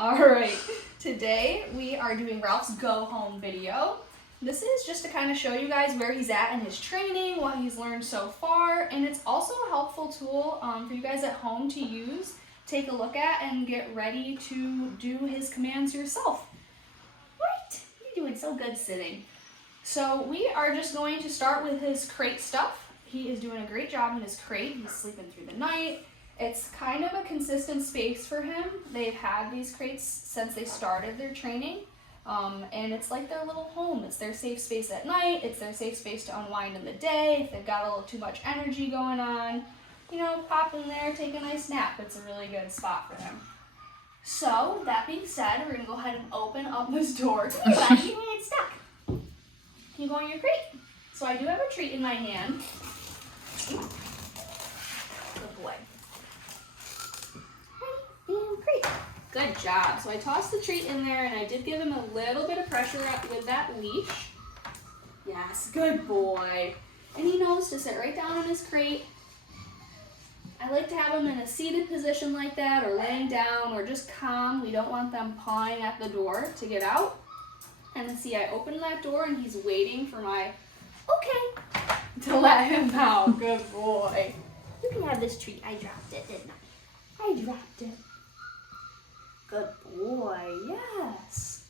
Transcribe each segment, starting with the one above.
All right, today we are doing Ralph's go home video. This is just to kind of show you guys where he's at in his training, what he's learned so far, and it's also a helpful tool for you guys at home to use, take a look at, and get ready to do his commands yourself. Right, you're doing so good sitting. So we are just going to start with his crate stuff. He is doing a great job in his crate. He's sleeping through the night. It's kind of a consistent space for him. They've had these crates since they started their training, and it's like their little home. It's their safe space at night. It's their safe space to unwind in the day. If they've got a little too much energy going on, you know, pop in there, take a nice nap. It's a really good spot for him. So, that being said, we're going to go ahead and open up this door. Come on, you ain't stuck. Can you go in your crate? So I do have a treat in my hand. Good boy. And crate. Good job. So I tossed the treat in there, and I did give him a little bit of pressure with that leash. Yes, good boy. And he knows to sit right down in his crate. I like to have him in a seated position like that, or laying down, or just calm. We don't want them pawing at the door to get out. And then see, I opened that door, and he's waiting for my okay to let him out. Good boy. You can have this treat. I dropped it, didn't I? I dropped it. Good boy, yes.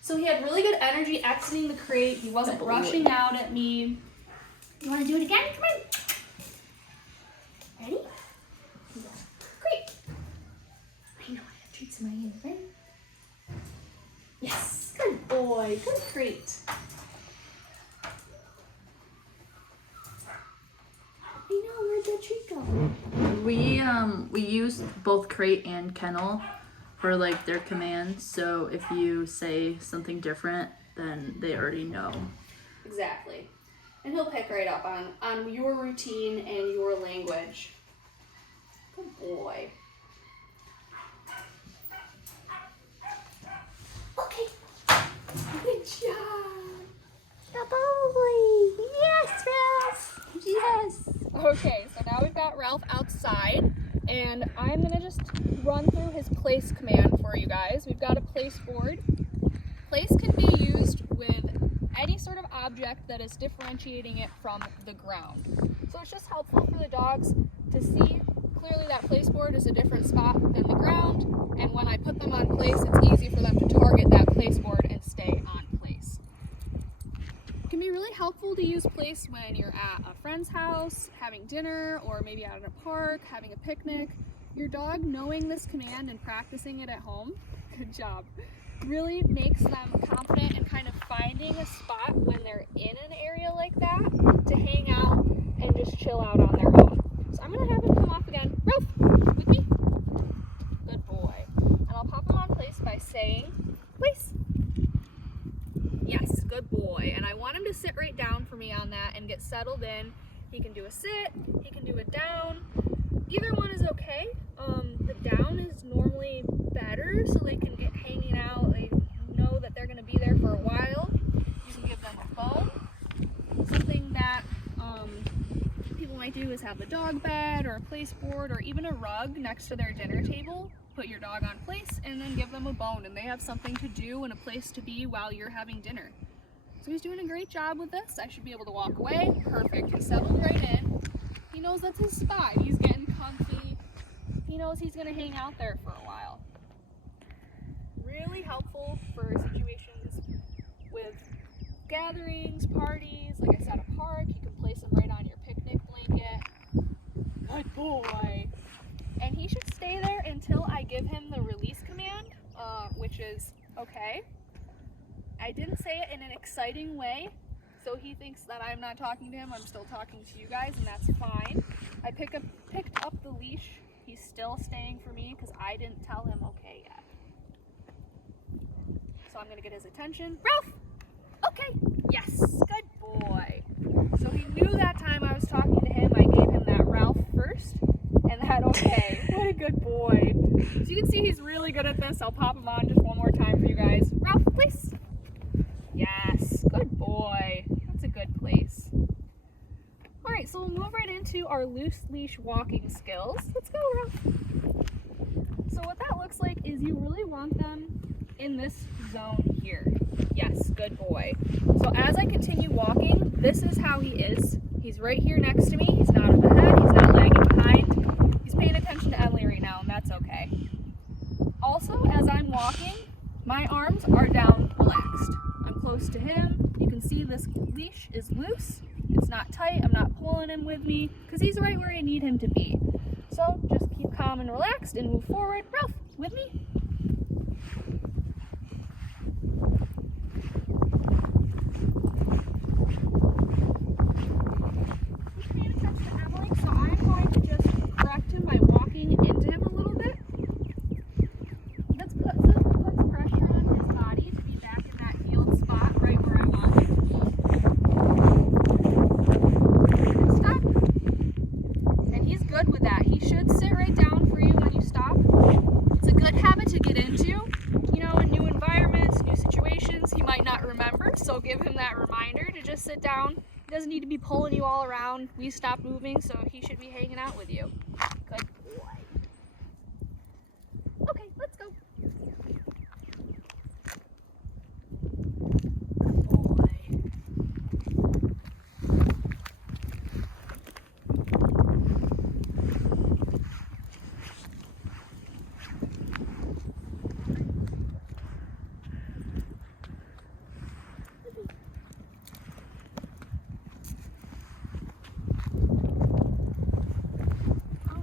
So he had really good energy exiting the crate. He wasn't rushing out at me. You want to do it again? Come on. Ready? Great. I know I have treats in my hand, right? Yes, good boy, good crate. I know, where'd that treat go? We use both crate and kennel for like their commands, so if you say something different, then they already know. Exactly. And he'll pick right up on your routine and your language. Good boy. Okay. Good job. Good boy. Yes, Ralph. Yes. Okay, so now we've got Ralph outside, and I'm gonna just run through his place command for you guys. We've got a place board. Place can be used with any sort of object that is differentiating it from the ground. So it's just helpful for the dogs to see clearly that place board is a different spot than the ground, and when I put them on place, it's easy for them to target that place board and stay on place. It can be really helpful to use place when you're at a friend's house, having dinner, or maybe out in a park, having a picnic. Your dog knowing this command and practicing it at home, good job, really makes them confident in kind of finding a spot when they're in an area like that to hang out and just chill out on their own. So I'm going to have him come off again. Ralph, with me? Good boy. And I'll pop him on place by saying, place. Yes, good boy. And I want him to sit right down for me on that and get settled in. He can do a sit, he can do a down. Either one is okay. The down is normally better so they can get hanging out. They know that they're going to be there for a while. You can give them a bone. Something that people might do is have a dog bed or a place board or even a rug next to their dinner table. Put your dog on place and then give them a bone, and they have something to do and a place to be while you're having dinner. So he's doing a great job with this. I should be able to walk away. Perfect. He's settled right in. He knows that's his spot. He's getting comfy. He knows he's going to hang out there for a while. Really helpful for situations with gatherings, parties, like I said, a park. You can place him right on your picnic blanket. Good boy. And he should stay there until I give him the release command, which is okay. I didn't say it in an exciting way, so he thinks that I'm not talking to him. I'm still talking to you guys, and that's fine. I picked up the leash. He's still staying for me because I didn't tell him okay yet. So I'm going to get his attention. Ralph! Okay. Yes. Good boy. So he knew that time I was talking to him, I gave him that Ralph first, and that okay. What a good boy. So you can see he's really good at this. I'll pop him on just one more time for you guys. Ralph, please. Yes. Good boy. That's a good place. All right, so we'll move right into our loose leash walking skills. Let's go, Ralph. So what that looks like is is you really want them in this zone here. Yes, good boy. So as I continue walking, this is how he is. He's right here next to me. He's not up ahead. He's not lagging behind. He's paying attention to Emily right now, and that's okay. Also, as I'm walking, my arms are down relaxed. I'm close to him. You can see this leash is loose. It's not tight. I'm not pulling him with me because he's right where I need him to be. So just keep calm and relaxed and move forward. Ralph, with me? He's paying attention to Emily, so I'm going to just correct him by walking into him a little bit. This puts pressure on his body to be back in that healed spot right where I want him to be. Stop. And he's good with that. He should sit right down for you when you stop. It's a good habit to get into. You know, in new environments, new situations, he might not remember, so give him that reminder to just sit down. He doesn't need to be pulling you all around. We stopped moving, so he should be hanging out with you. Good boy. Okay, let's go. Good boy.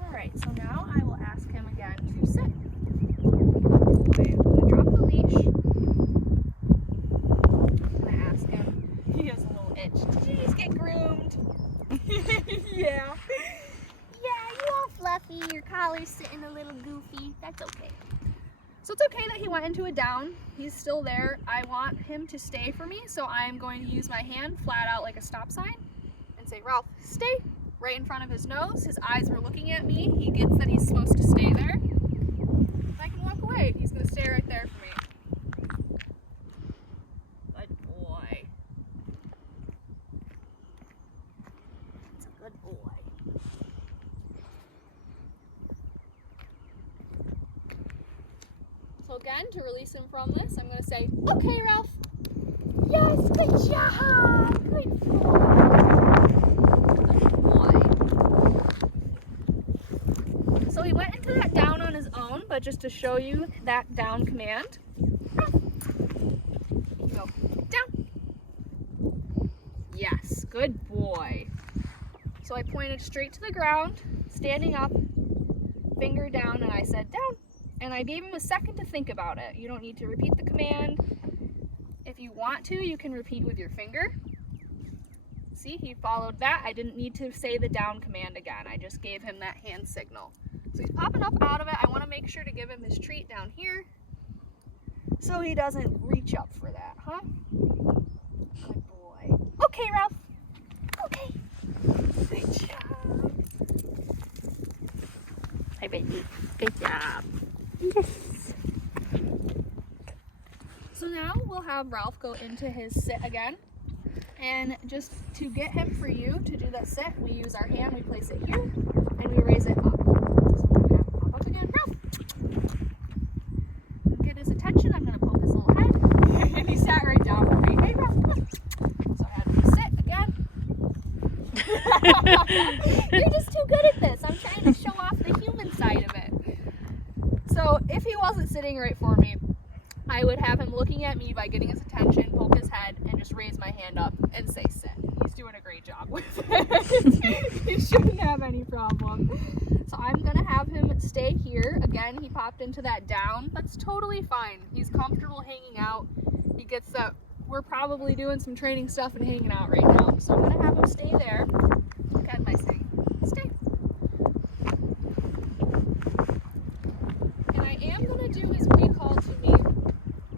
Alright, so now I will ask him again to sit. Okay, I'm going to drop the leash. I'm going to ask him. He has a little itch. Jeez, get groomed. Yeah. Yeah, you all fluffy. Your collar's sitting a little goofy. That's okay. So it's okay that he went into a down. He's still there. I want him to stay for me, so I'm going to use my hand flat out like a stop sign and say, Ralph, stay. Right in front of his nose. His eyes were looking at me. He gets that he's supposed to stay there. I can walk away. He's going to stay right there for me. Good boy. That's a good boy. So again, to release him from this, I'm going to say, okay, Ralph. Yes, good job. Good boy. So he went into that down on his own, but just to show you that down command. Go down. Yes, good boy. So I pointed straight to the ground, standing up, finger down, and I said down. And I gave him a second to think about it. You don't need to repeat the command. If you want to, you can repeat with your finger. See, he followed that. I didn't need to say the down command again. I just gave him that hand signal. So he's popping up out of it. I want to make sure to give him his treat down here so he doesn't reach up for that, huh? Good boy. Okay, Ralph. Okay. Good job. Hi, baby. Good job. Yes. So now we'll have Ralph go into his sit again. And just to get him for you to do that sit, we use our hand, we place it here, and we raise it up. So I'm going to pop up again. Ralph! Get his attention, I'm going to poke his little head. And he sat right down for me. Hey, Ralph, come on. So I had him sit again. You're just too good at this. I'm trying to show off the human side of it. So if he wasn't sitting right for me, I would have him looking at me by getting his attention, poke his head, and just raise my hand up and say sit. He's doing a great job with it. He shouldn't have any problem. So I'm going to have him stay here. Again, he popped into that down. That's totally fine. He's comfortable hanging out. He gets that we're probably doing some training stuff and hanging out right now. So I'm going to have him stay there. Look at my saying. Stay. And I am going to do his recall to me.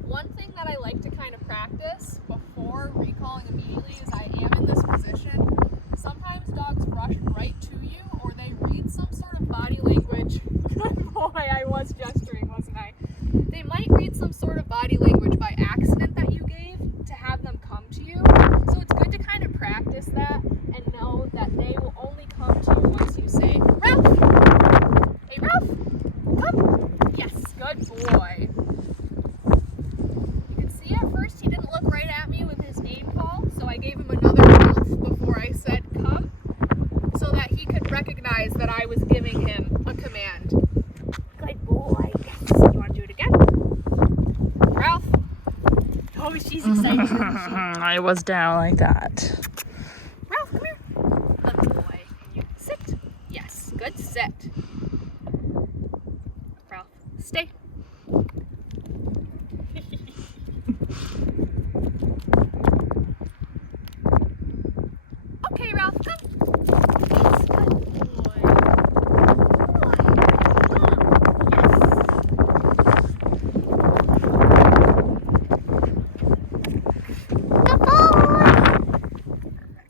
One thing that I like to kind of practice before recalling immediately is I am in this position. Sometimes dogs rush right to you or they read some sort of body language. Good boy, I was gesturing, wasn't I? They might read some sort of body language by accident that you gave to have them come to you. So it's good to kind of practice that and know that they will only come to you once you say, Ralph! Hey, Ralph! Come! Yes, good boy. He's excited. Isn't he? I was down like that. Ralph, come here. Good boy. You sit. Yes, good sit. Ralph, stay. Okay, Ralph, come. Yes, good boy.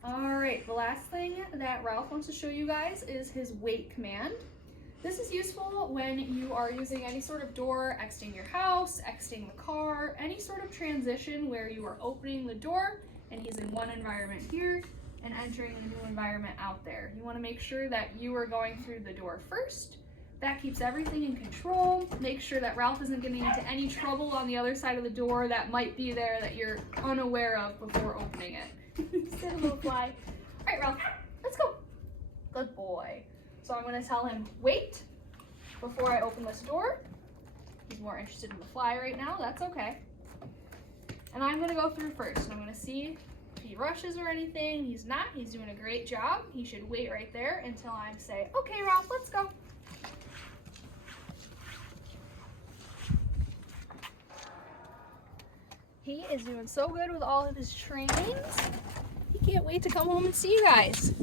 Alright, the last thing that Ralph wants to show you guys is his wait command. This is useful when you are using any sort of door, exiting your house, exiting the car, any sort of transition where you are opening the door and he's in one environment here and entering a new environment out there. You want to make sure that you are going through the door first. That keeps everything in control. Make sure that Ralph isn't getting into any trouble on the other side of the door that might be there that you're unaware of before opening it. Sit a little fly. All right, Ralph, let's go. Good boy. So I'm going to tell him, wait, before I open this door. He's more interested in the fly right now. That's okay. And I'm going to go through first. And I'm going to see if he rushes or anything. He's not. He's doing a great job. He should wait right there until I say, okay, Ralph, let's go. He is doing so good with all of his trainings. He can't wait to come home and see you guys.